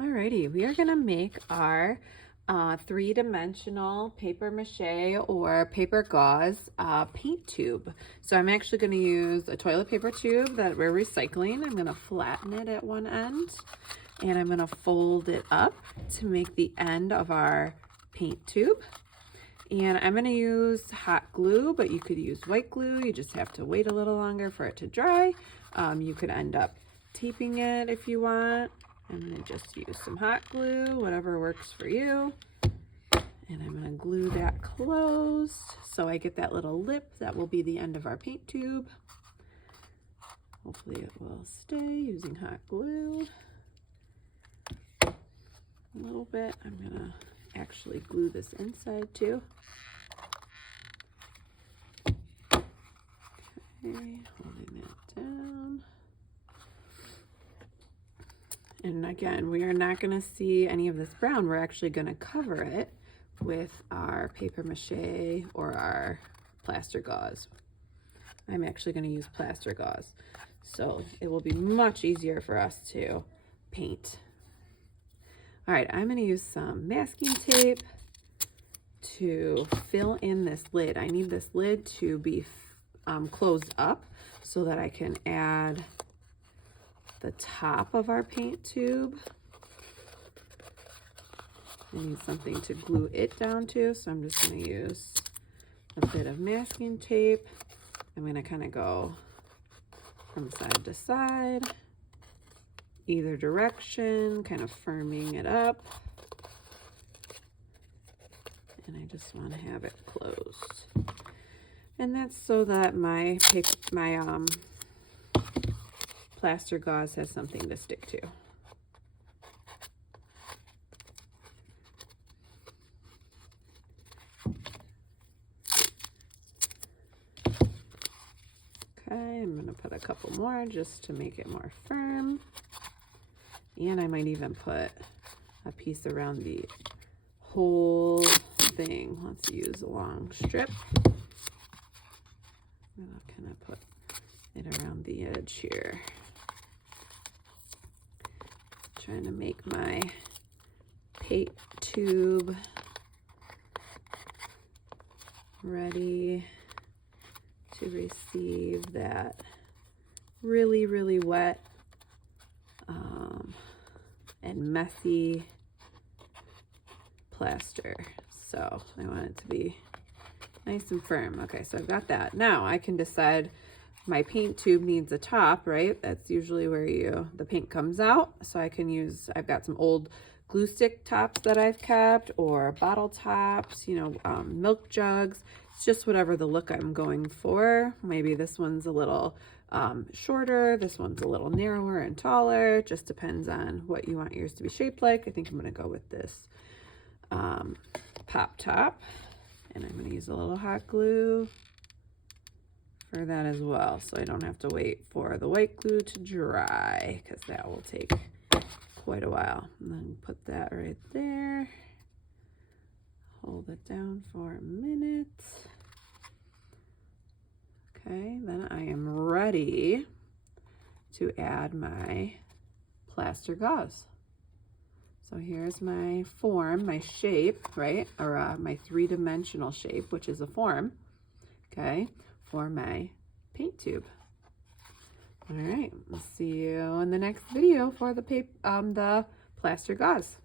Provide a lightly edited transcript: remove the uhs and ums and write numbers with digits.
Alrighty, we are gonna make our three-dimensional paper mache or paper gauze paint tube. So I'm actually gonna use a toilet paper tube that we're recycling. I'm gonna flatten it at one end and I'm gonna fold it up to make the end of our paint tube. And I'm gonna use hot glue, but you could use white glue. You just have to wait a little longer for it to dry. You could end up taping it if you want. I'm gonna just use some hot glue, whatever works for you. And I'm gonna glue that closed so I get that little lip that will be the end of our paint tube. Hopefully it will stay using hot glue. A little bit. I'm gonna actually glue this inside too. Okay, holding that down. And again, we are not going to see any of this brown. We're actually going to cover it with our paper mache or our plaster gauze. I'm actually going to use plaster gauze, so it will be much easier for us to paint. All right, I'm going to use some masking tape to fill in this lid. I need this lid to be closed up so that I can add the top of our paint tube. I need something to glue it down to, so I'm just going to use a bit of masking tape. I'm going to kind of go from side to side, either direction, kind of firming it up. And I just want to have it closed. And that's so that my plaster gauze has something to stick to. Okay, I'm going to put a couple more just to make it more firm. And I might even put a piece around the whole thing. Let's use a long strip. And I'll kind of put it around the edge here. Trying to make my paint tube ready to receive that really, really wet and messy plaster. So I want it to be nice and firm. Okay, so I've got that. Now I can decide my paint tube needs a top, right? That's usually where the paint comes out. So I can use, I've got some old glue stick tops that I've kept, or bottle tops, milk jugs. It's just whatever the look I'm going for. Maybe this one's a little shorter, this one's a little narrower and taller. Just depends on what you want yours to be shaped like. I think I'm gonna go with this pop top, and I'm gonna use a little hot glue for that as well, so I don't have to wait for the white glue to dry, because that will take quite a while. And then put that right there, hold it down for a minute. Okay, then I am ready to add my plaster gauze. So here's my form, my shape, right? Or my three-dimensional shape, which is a form, okay, for my paint tube. All right, we'll see you in the next video for the plaster gauze.